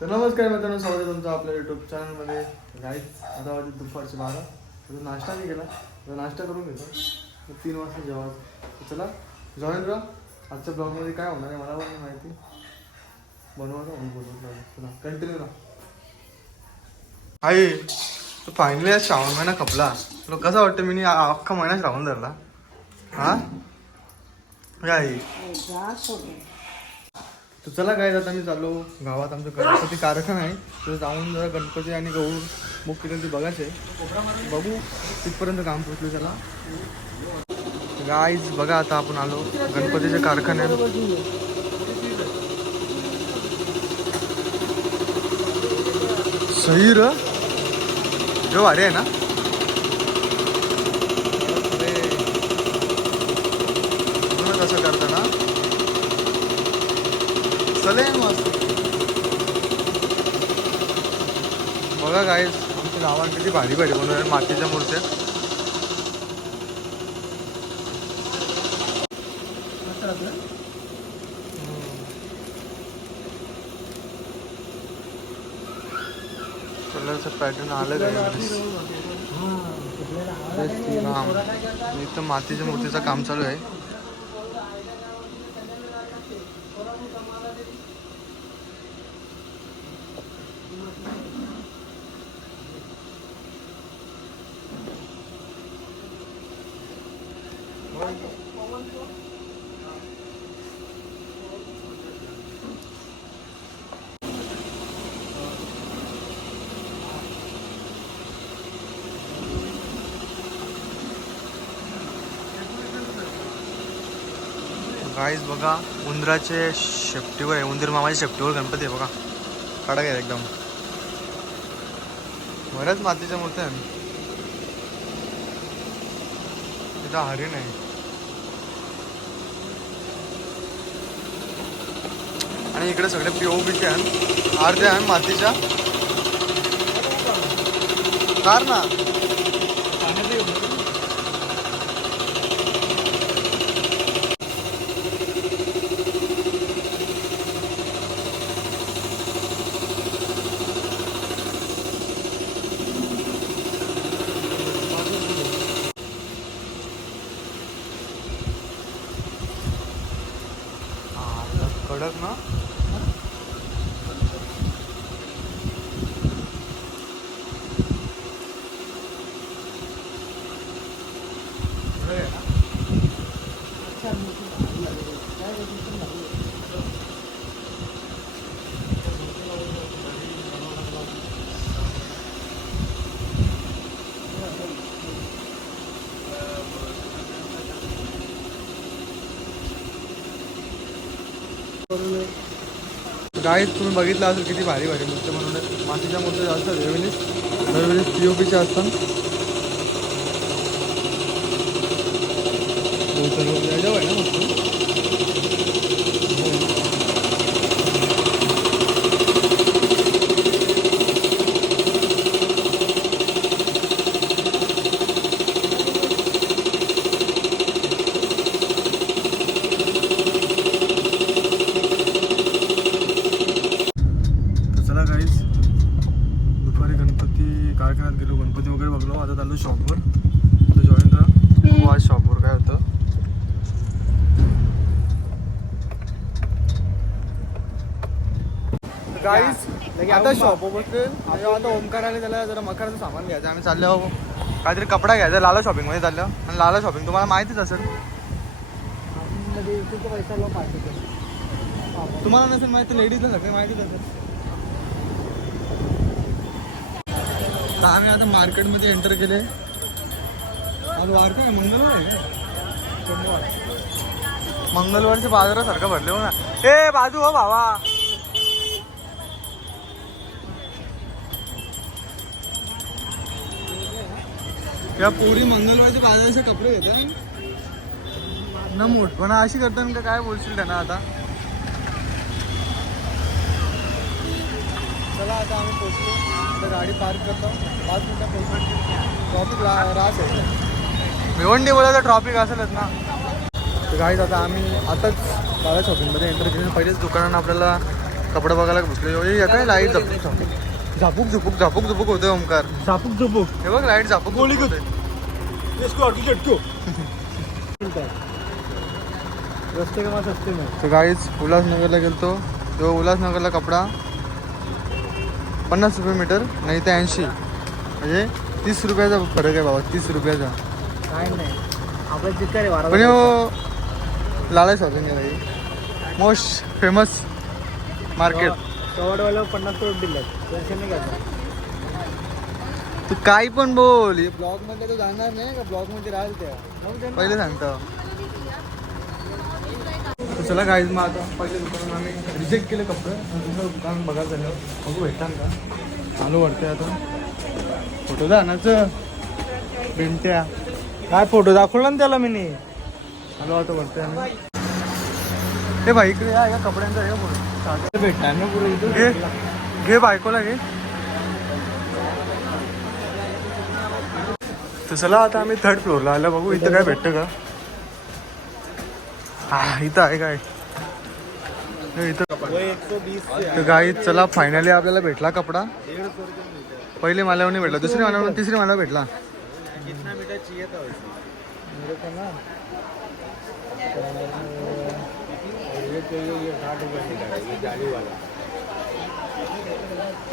तर नमस्कार मित्रांनो स्वागत आहे तुमचं आपल्या युट्यूब चॅनलमध्ये गाईज आता वाजत दुपारचे बारा. तर नाश्ता नाही केला. तर नाश्ता करून घेतो. तीन वाजता तर चला जॉईन राहा आजच्या ब्लॉगमध्ये काय होणार आहे मला पण नाही माहिती. बनवायला म्हणून बोलवत लागेल चला कंटिन्यू राहा आई तू फायनली आज श्रावण महिना खपला. तुला कसं वाटतं मी अख्खा महिना श्रावण धरला? हा? काय तर चला काय आता मी चाललो गावात आमचं गणपती कारखाना आहे. तर जाऊन जरा गणपती आणि गहू बुक केलं ते बघायचे. बघू तिथपर्यंत काम पोचलं त्याला. गाईज बघा आता आपण आलो गणपतीच्या कारखान्यात. सही र? जो भारी आहे ना अरे. म्हणूनच असं करताना चले मस्त बघा काय आमच्या गावात किती भारी भारी बनवल्या मातीच्या मूर्त्या. कलरचं पॅटर्न आलं काय इथं मातीच्या मूर्तीचं काम चालू आहे. गाईज बघा उंदराचे शेपटीवर आहे उंदीर मामाच्या शेपटीवर गणपती आहे बघा. कडक आहे एकदम. बऱ्याच मातीच्या मूर्त्या आहे तिथं हरिण आहे. आणि इकडे सगळे पीओपीचे आहे अर्ध्या आहे मातीच्या. कार ना हा, कडक ना? करून गाईत तुम्ही बघितलं असेल किती भारी भारी मूर्ती म्हणून. मातीच्या मूर्ती असतात दरवेळेस दरवेळेस पी ओ पीच्या असतात. हो, सर्व याच्यावर आहे ना मस्त तर चला काहीच दुपारी गणपती कारखान्यात गेलो गणपती वगैरे बघलो आता चाललो शॉपवर तर जॉईन राहा बघू आज शॉपवर काय होतं गाईज आता शॉपवर आता ओमकार आले त्याला जरा मकराचं सामान घ्यायचं. आम्ही चाललो काहीतरी कपडा घ्यायचा लाला शॉपिंगमध्ये चाललो. आणि लाला शॉपिंग तुम्हाला माहितीच असेल. तुम्हाला नसेल माहिती लेडीजला सगळे माहितीच असेल. तर आम्ही आता मार्केटमध्ये एंटर केले आज वार काय? मंगळवार आहे? सोमवार मंगळवारच्या बाजारासारखं भरले हो ना ए बाजू हो भावा. या पोरी मंगळवारच्या बाजाराचे कपडे घेतात ना मोठ पण अशी करतात का काय बोलशील त्यांना आता चला आता आम्ही पोचलो आता गाडी पार्क करतो पाच मिनिटं पोचलो ट्रॉफिक रास आहे भिवंडी बोलायचं ट्रॉफिक असेलच ना तर गाईज आता आम्ही आताच बाळा शॉपिंगमध्ये एंटर केलं पहिलेच दुकानानं आपल्याला कपडे बघायला घुसले हे काय लाइट झपक झापूक झुपूक झापूक झुपूक होतोय ओमकार झापूक झुपूक. हे बघ लाइट झापूक गोळी रस्ते का मास असते मग तर गाईच उल्हासनगरला गेलतो. तो उल्हासनगरला कपडा पन्नास रुपये मीटर नाही ते ऐंशी. म्हणजे तीस रुपयाचा फरक आहे बाबा तीस रुपयाचा. काय नाही. आपल्या जितका रे वारा पण हो लाला शॉपिंग आहे मोस्ट फेमस मार्केट कवडवाला पन्नास करोड दिलं टेन्शन नाही घ्यायचं तू काही पण बोल. ब्लॉगमध्ये तू जाणार नाही का ब्लॉगमध्ये राहील त्या पहिले सांगतो. चला गाईज मग आता पहिले दुकान आम्ही रिजेक्ट केले कपडे. आणि दुसरं दुकान बघायला झालं बघू भेटतात का? आलो वाटते आता. फोटो जाण्याचं बेंट्या. काय फोटो दाखवला ना त्याला मी आलो आता वरते आम्ही. हे भाई इकडे आहे का कपड्यांचा आहे का फोटो भेटणार ना पुढे घे घे बायकोला घे. तर चला आता आम्ही थर्ड फ्लोअरला आलं बघू इथं काय भेटतं का. हा इथं आहे काय. इथं गाई चला फायनली आपल्याला भेटला कपडा. पहिले माल्यावर नाही भेटला दुसरी माल्यावर तिसरी माल्यावर भेटला. कितना चाहिए था मेरे को ना ये साठ रुपये मीटर है ये जाली वाला।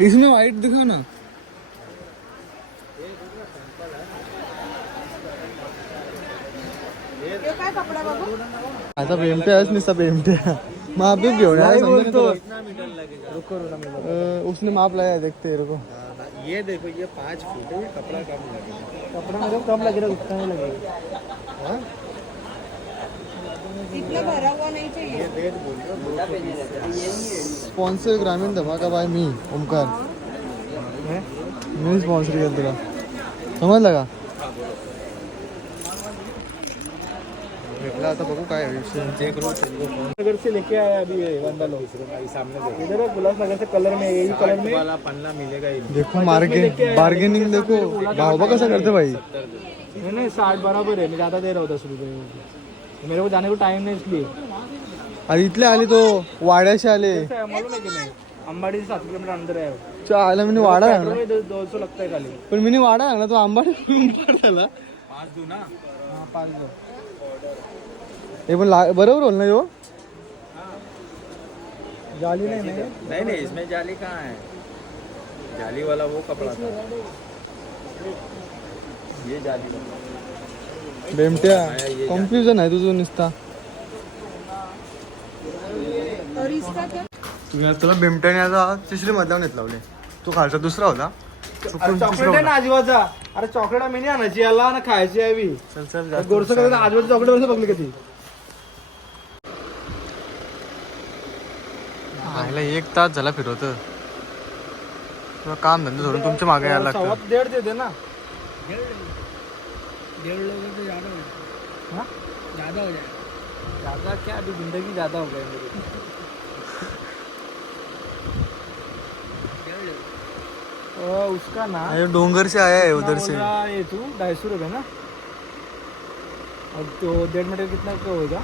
इसमें वाइट दिखा ना आता बेमटे आहेस नुसता बेमटे माप भी घेऊन आया, समझा तो लगेगा रुको रुको उसने माप लाया देखते हैं रुको। ये देखो ये पाँच फुट है ये कपड़ा कम लगेगा कपड़ा मेरे को कम लगेगा उतना ही लगेगा। हाँ? इतना भरा हुआ नहीं चाहिए। ये रेट बोल रहे दो सौ बीस। स्पॉन्सर ग्रामीण धमाका बाय मी ओमकार। है। मी स्पॉन्सर केलं तुला भेटला आता बघू काय आहे नगर से लेके आया अभी ये बंदा लोग। सामने देखो। इधर है गुलाब नगर से कलर में यही कलर में। वाला पन्ना मिलेगा देखो मार्गे बार्गेनिंग देखो भाव कसं करते भाई? नहीं नहीं साठ बराबर है मैं ज़्यादा दे रहा हूँ दस रुपये मेरे को जाने को टाइम नहीं इसलिए। आणि इथले आले तो वाड्याशी आले। ऐसा है, मालूम है कि नहीं? अंबाड़ी से सात किलोमीटर अंदर है वो। च्या आला मी वाडा पेट्रोल में दो दो सौ लगता है खाली। पण मी वाडा लागला तो आंबा झाला पाँच दो ना? हाँ पाँच दो। हे पण ला- बरोबर बोल ना यो जाली नहीं नहीं नहीं नहीं इसमें जाली कहाँ है? जाली वाला वो कपड़ा था। ये जाली वाला। बेमट्या. कन्फ्युजन आहे तुझं नुसता. तुला बिमट्याने आता तिसरी मधल्यावर नेत लावले. तो खालचा दुसरा होता. चॉकलेट आहे ना. आजीबाचा. अरे चॉकलेट आम्ही नाही आणायची याला ना खायची आहे बी. चल चल गोरसं चॉकलेट वर्ष बघली कधी आयला एक तास झाला फिरवत तुला काम धंदा सोडून तुमच्या मागे यायला लागतं डेढ़ दे देना डेढ़ लोगों तो ज़्यादा हो जाएगा हाँ? ज़्यादा हो जाएगा ज़्यादा क्या? अभी ज़िंदगी ज़्यादा हो गई मेरी। उसका ना डोंगर से आया है उधर से। है तू ढाई सौ रुपये ना? और तो डेढ़ मीटर कितना का होगा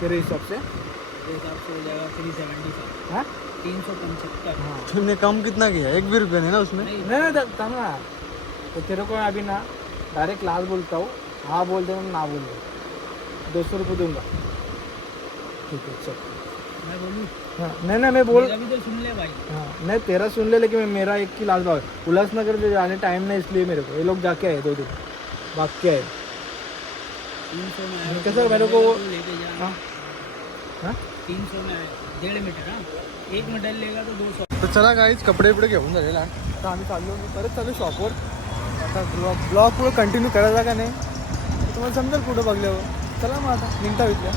तेरे हिसाब से? हिसाब से हो जाएगा थ्री सेवेंटी फाइव हाँ? तीन सौ पचहत्तर। हाँ। तुमने कम कितना किया? एक भी रुपये नहीं ना उसमें? नहीं। नहीं ना तो तेरे को अभी ना डायरेक्ट लाल बोलता हूँ. हाँ बोल दे ना बोल दे. दो सौ रुपये दूंगा ठीक है चल. मैं बोलूँ हाँ नहीं नहीं मैं बोल. मेरा भी तो सुन ले भाई. हाँ नहीं तेरा सुन ले लेकिन मेरा एक की लाल भाव है उल्लासनगर से जाने टाइम नहीं इसलिए मेरे को. ये लोग जाके आए दो दिन. भाग के आए तीन सौ में आया कैसा मेरे को तो हाँ? हाँ? तीन सौ में डेढ़ मीटर हाँ? एक मीटर लेगा तो दो सौ. तर चला गाईच कपडे बिपडे घेऊन झालेला आता आम्ही चाललो मी परत चालू शॉपवर आता ब्लॉग ब्लॉग पुढे कंटिन्यू करायचा का नाही? तुम्हाला समजेल कुठं बघल्यावर. चला मग आता निघता इथल्या.